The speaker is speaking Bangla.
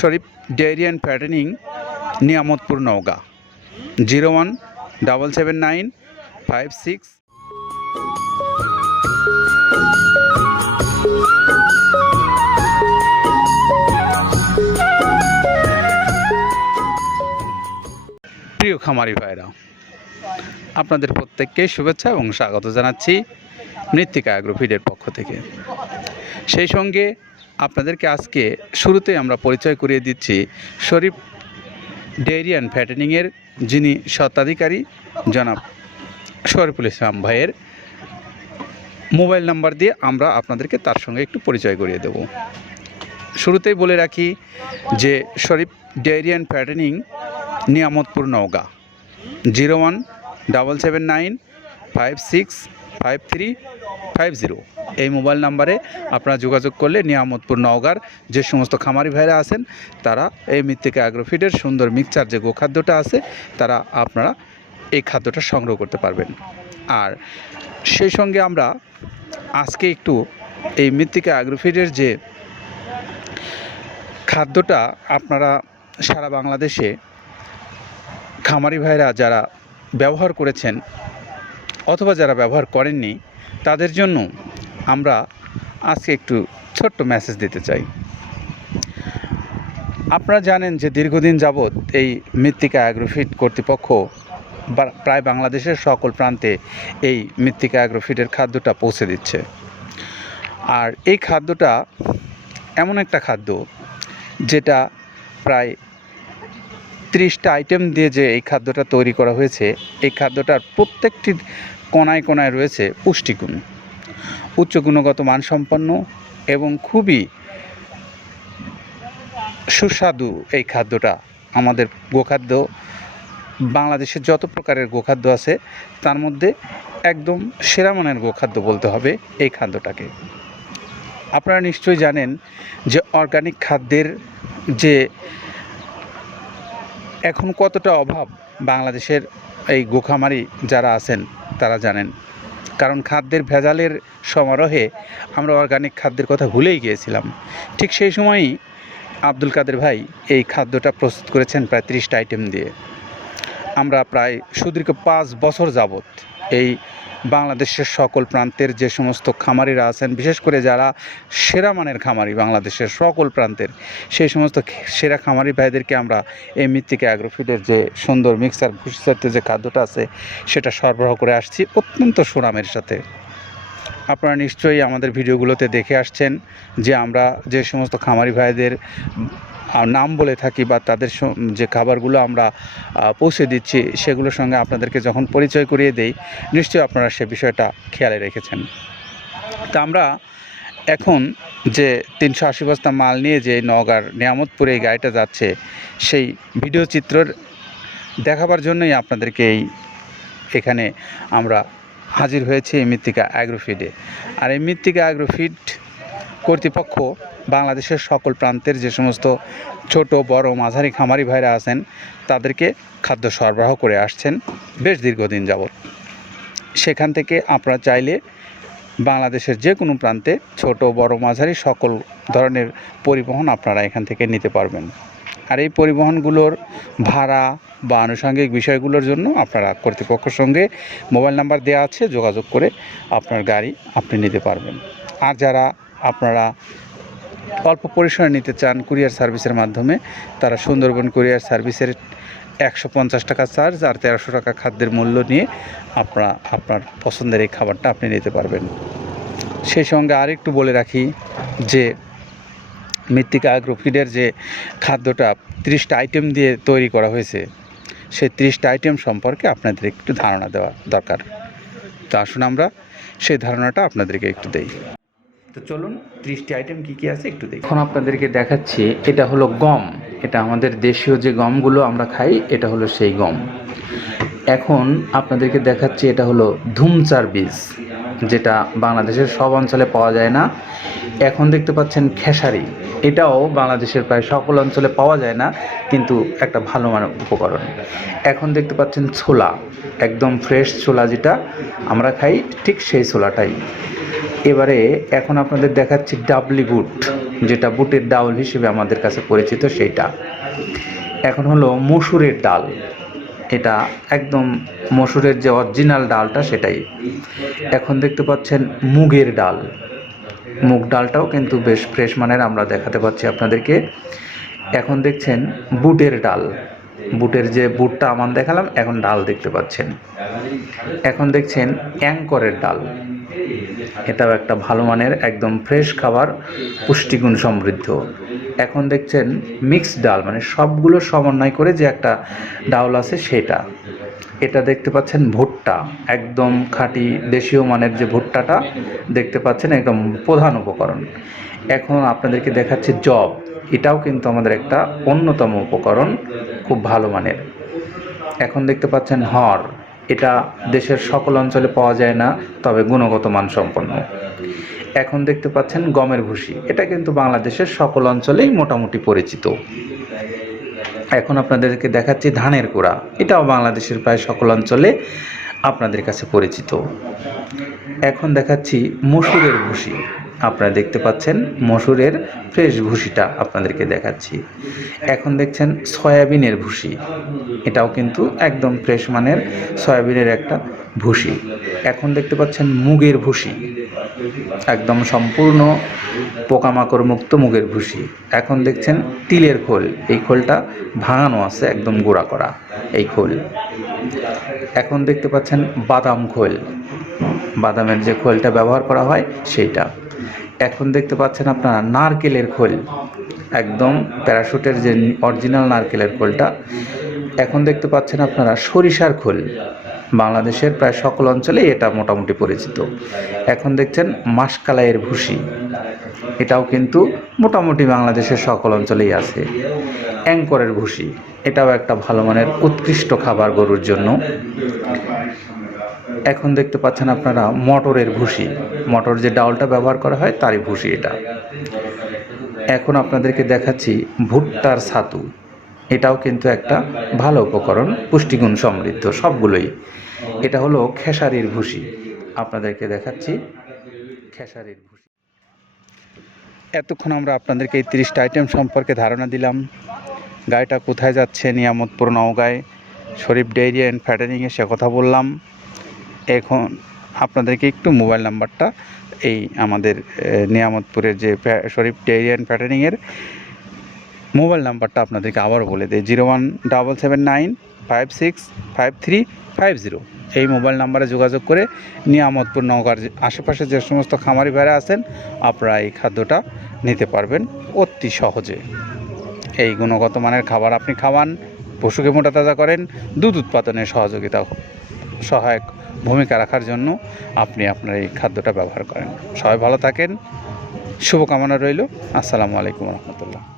Sharif dairy and fattening, Niamatpur Naogaon. Zero one double seven nine five six. প্রিয় খামারি ভাইরা, আপনাদের প্রত্যেককে শুভেচ্ছা এবং স্বাগত জানাচ্ছি মৃত্তিকা অ্যাগ্রোফিডের পক্ষ থেকে। সেই সঙ্গে আপনাদেরকে আজকে শুরুতে আমরা পরিচয় করিয়ে দিচ্ছি শরীফ ডেয়ারি অ্যান্ড ফ্যাটেনিংয়ের যিনি স্বত্বাধিকারী, জনাব শরীফুল ইসলাম ভাইয়ের মোবাইল নাম্বার দিয়ে আমরা আপনাদেরকে তার সঙ্গে একটু পরিচয় করিয়ে দেব। শুরুতেই বলে রাখি যে Sharif dairy and fattening Niamatpur Naogaon, zero one double seven nine five six five three five zero. এই মোবাইল নাম্বারে আপনারা যোগাযোগ করলে নিয়ামতপুর নওগার যে সমস্ত খামারি ভাইরা আছেন, তারা এই মৃত্তিকা অ্যাগ্রোফিডের সুন্দর মিক্সচার যে গোখাদ্যটা আছে, তারা আপনারা এই খাদ্যটা সংগ্রহ করতে পারবেন। আর সেই সঙ্গে আমরা আজকে একটু এই মৃত্তিকা অ্যাগ্রোফিডের যে খাদ্যটা আপনারা সারা বাংলাদেশে খামারি ভাইরা যারা ব্যবহার করেছেন অথবা যারা ব্যবহার করেননি, তাদের জন্য আমরা আজকে একটু ছোট্ট মেসেজ দিতে চাই। আপনারা জানেন যে দীর্ঘদিন যাবৎ এই মৃত্তিকা অ্যাগ্রোফিট কর্তৃপক্ষ প্রায় বাংলাদেশের সকল প্রান্তে এই মৃত্তিকা অ্যাগ্রোফিটের খাদ্যটা পৌঁছে দিচ্ছে। আর এই খাদ্যটা এমন একটা খাদ্য যেটা প্রায় ত্রিশটা আইটেম দিয়ে যে এই খাদ্যটা তৈরি করা হয়েছে, এই খাদ্যটার প্রত্যেকটি কোনায় কোনায় রয়েছে পুষ্টিগুণ। উচ্চ গুণগত মানসম্পন্ন এবং খুবই সুস্বাদু এই খাদ্যটা আমাদের গোখাদ্য। বাংলাদেশের যত প্রকারের গোখাদ্য আছে, তার মধ্যে একদম সেরা মানের গোখাদ্য বলতে হবে এই খাদ্যটাকে। আপনারা নিশ্চয়ই জানেন যে অর্গানিক খাদ্যের যে এখন কতটা অভাব বাংলাদেশের এই গোখামারি যারা আছেন তারা জানেন। কারণ খাদ্যের ভেজালের সমারোহে আমরা অর্গানিক খাদ্যের কথা ভুলেই গিয়েছিলাম। ঠিক সেই সময়ই আব্দুল কাদের ভাই এই খাদ্যটা প্রস্তুত করেছেন প্রায় ত্রিশটা আইটেম দিয়ে। আমরা প্রায় সুদীর্ঘ পাঁচ বছর যাবৎ এই বাংলাদেশের সকল প্রান্তের যে সমস্ত খামারিরা আছেন, বিশেষ করে যারা সেরা মানের খামারি বাংলাদেশের সকল প্রান্তের, সেই সমস্ত সেরা খামারি ভাইদেরকে আমরা এই মৃত্তিকা অ্যাগ্রোফিডের যে সুন্দর মিক্সার ভুষিজাত যে খাদ্যটা আছে, সেটা সরবরাহ করে আসছি অত্যন্ত সুনামের সাথে। আপনারা নিশ্চয়ই আমাদের ভিডিওগুলোতে দেখে আসছেন যে আমরা যে সমস্ত খামারি ভাইদের নাম বলে থাকি বা তাদের যে খাবারগুলো আমরা পৌঁছে দিচ্ছি, সেগুলোর সঙ্গে আপনাদেরকে যখন পরিচয় করিয়ে দেই, নিশ্চয়ই আপনারা সে বিষয়টা খেয়ালে রেখেছেন। তা আমরা এখন যে তিনশো আশি বস্তা মাল নিয়ে যে নওগাঁর নিয়ামতপুরে এই গাড়িটা যাচ্ছে, সেই ভিডিও চিত্রর দেখাবার জন্যই আপনাদেরকে এই এখানে আমরা হাজির হয়েছি এই মৃত্তিকা অ্যাগ্রোফিডে আর এই মৃত্তিকা অ্যাগ্রোফিড কর্তৃপক্ষ বাংলাদেশের সকল প্রান্তের যে সমস্ত ছোট, বড়, মাঝারি খামারি ভাইরা আছেন, তাদেরকে খাদ্য সরবরাহ করে আসছেন বেশ দীর্ঘদিন যাবৎ। সেখান থেকে আপনারা চাইলে বাংলাদেশের যে কোনো প্রান্তে ছোট, বড়, মাঝারি সকল ধরনের পরিবহন আপনারা এখান থেকে নিতে পারবেন। আর এই পরিবহনগুলোর ভাড়া বা আনুষঙ্গিক বিষয়গুলোর জন্য আপনারা কর্তৃপক্ষের সঙ্গে মোবাইল নাম্বার দেওয়া আছে, যোগাযোগ করে আপনার গাড়ি আপনি নিতে পারবেন। আর যারা আপনারা অল্প পরিসরে নিতে চান কুরিয়ার সার্ভিসের মাধ্যমে, তারা সুন্দরবন কুরিয়ার সার্ভিসের একশো পঞ্চাশ টাকা চার্জ আর তেরোশো টাকা খাদ্যের মূল্য নিয়ে আপনারা, আপনার পছন্দের এই খাবারটা আপনি নিতে পারবেন। সেই সঙ্গে আরেকটু বলে রাখি যে মৃত্তিকা অ্যাগ্রোফিডের যে খাদ্যটা ত্রিশটা আইটেম দিয়ে তৈরি করা হয়েছে, সেই ত্রিশটা আইটেম সম্পর্কে আপনাদের একটু ধারণা দেওয়া দরকার। তো আসুন আমরা সেই ধারণাটা আপনাদেরকে একটু দেই। তো চলুন, ত্রিশটি আইটেম কী কী আছে একটু দেখি। এখন আপনাদেরকে দেখাচ্ছি, এটা হলো গম। এটা আমাদের দেশীয় যে গমগুলো আমরা খাই, এটা হলো সেই গম। এখন আপনাদেরকে দেখাচ্ছি, এটা হলো ধুমচার বীজ, যেটা বাংলাদেশের সব অঞ্চলে পাওয়া যায় না। এখন দেখতে পাচ্ছেন খেসারি। এটাও বাংলাদেশের প্রায় সকল অঞ্চলে পাওয়া যায় না, কিন্তু একটা ভালো মানের উপকরণ। এখন দেখতে পাচ্ছেন ছোলা, একদম ফ্রেশ ছোলা যেটা আমরা খাই, ঠিক সেই ছোলাটাই। এবারে এখন আপনাদের দেখাচ্ছি ডাবলি বুট, যেটা বুটের ডাউল হিসেবে আমাদের কাছে পরিচিত সেইটা। এখন হলো মসুরের ডাল। এটা একদম মসুরের যে অরিজিনাল ডালটা সেটাই। এখন দেখতে পাচ্ছেন মুগের ডাল। মুগ ডালটাও কিন্তু বেশ ফ্রেশ মানের আমরা দেখাতে পাচ্ছি আপনাদেরকে। এখন দেখছেন বুটের ডাল। বুটের যে বুটটা আমার দেখালাম, এখন ডাল দেখতে পাচ্ছেন। এখন দেখছেন অ্যাঙ্করের ডাল। এটাও একটা ভালো মানের, একদম ফ্রেশ খাবার, পুষ্টিগুণ সমৃদ্ধ। এখন দেখছেন মিক্স ডাল মানে সবগুলো সমন্বয় করে যে একটা ডাল আছে সেটা। এটা দেখতে পাচ্ছেন ভুট্টা, একদম খাঁটি দেশীয় মানের যে ভুট্টাটা দেখতে পাচ্ছেন, একদম প্রধান উপকরণ। এখন আপনাদেরকে দেখাচ্ছি জব, এটাও কিন্তু আমাদের একটা অন্যতম উপকরণ, খুব ভালো মানের। এখন দেখতে পাচ্ছেন হর এটা দেশের সকল অঞ্চলে পাওয়া যায় না, তবে গুণগত মান সম্পন্ন এখন দেখতে পাচ্ছেন গমের ভুসি। এটা কিন্তু বাংলাদেশের সকল অঞ্চলেই মোটামুটি পরিচিত। এখন আপনাদেরকে দেখাচ্ছি ধানের কুড়া এটাও বাংলাদেশের প্রায় সকল অঞ্চলে আপনাদের কাছে পরিচিত। এখন দেখাচ্ছি মসুরের ভুসি। আপনারা দেখতে পাচ্ছেন মসুরের ফ্রেশ ভুসিটা আপনাদেরকে দেখাচ্ছি। এখন দেখছেন সয়াবিনের ভুসি এটাও কিন্তু একদম ফ্রেশ মানের সয়াবিনের একটা ভুসি এখন দেখতে পাচ্ছেন মুগের ভুসি একদম সম্পূর্ণ পোকামাকড় মুক্ত মুগের ভুসি এখন দেখছেন তিলের খোল। এই খোলটা ভাঙানো আছে, একদম গুঁড়া করা এই খোল। এখন দেখতে পাচ্ছেন বাদাম খোল। বাদামের যে খোলটা ব্যবহার করা হয় সেইটা। এখন দেখতে পাচ্ছেন আপনারা নারকেলের খোল। একদম প্যারাশুটের যে অরিজিনাল নারকেলের খোলটা। এখন দেখতে পাচ্ছেন আপনারা সরিষার খোল। বাংলাদেশের প্রায় সকল অঞ্চলেই এটা মোটামুটি পরিচিত। এখন দেখছেন মাসকালাইয়ের ভুসি। এটাও কিন্তু মোটামুটি বাংলাদেশের সকল অঞ্চলেই আছে। অ্যাঙ্করের ভুসি। এটাও একটা ভালো মানের উৎকৃষ্ট খাবার গরুর জন্য। এখন দেখতে পাচ্ছেন আপনারা মটরের ভুসি। মটর যে ডাউলটা ব্যবহার করা হয়, তারই ভুসি এটা। এখন আপনাদেরকে দেখাচ্ছি ভুট্টার ছাতু। এটাও কিন্তু একটা ভালো উপকরণ, পুষ্টিগুণ সমৃদ্ধ, সবগুলোই। এটা হলো খেসারির ভুসি। আপনাদেরকে দেখাচ্ছি খেসারির ভুসি। এতক্ষণ আমরা আপনাদেরকে এই তিরিশটা আইটেম সম্পর্কে ধারণা দিলাম। গাড়িটা কোথায় যাচ্ছে নিয়ামতপুর নওগাঁয়। শরীফ ডেইরি অ্যান্ড ফ্যাটারিংয়ে সে কথা বললাম। এখন আপনাদেরকে একটু মোবাইল নাম্বারটা এই আমাদের নিয়ামতপুরের যে শরীফ ডেইরি অ্যান্ড ফ্যাটারিংয়ের মোবাইল নাম্বারটা আপনাদেরকে আবারও বলে দেয় zero one double seven nine five six five three five zero. এই মোবাইল নাম্বারে যোগাযোগ করে নিয়ামতপুর নওগাঁর যে- আশেপাশে যে সমস্ত খামারি ভাইরা আছেন, আপনারা এই খাদ্যটা নিতে পারবেন অতি সহজে। এই গুণগত মানের খাবার আপনি খাওয়ান, পশুকে মোটা তাজা করেন, দুধ উৎপাদনে সহযোগিতা, সহায়ক ভূমিকা রাখার জন্য আপনি আপনার এই খাদ্যটা ব্যবহার করেন। সবাই ভালো থাকেন, শুভকামনা রইল। আসসালামু আলাইকুম রহমতুল্লাহ।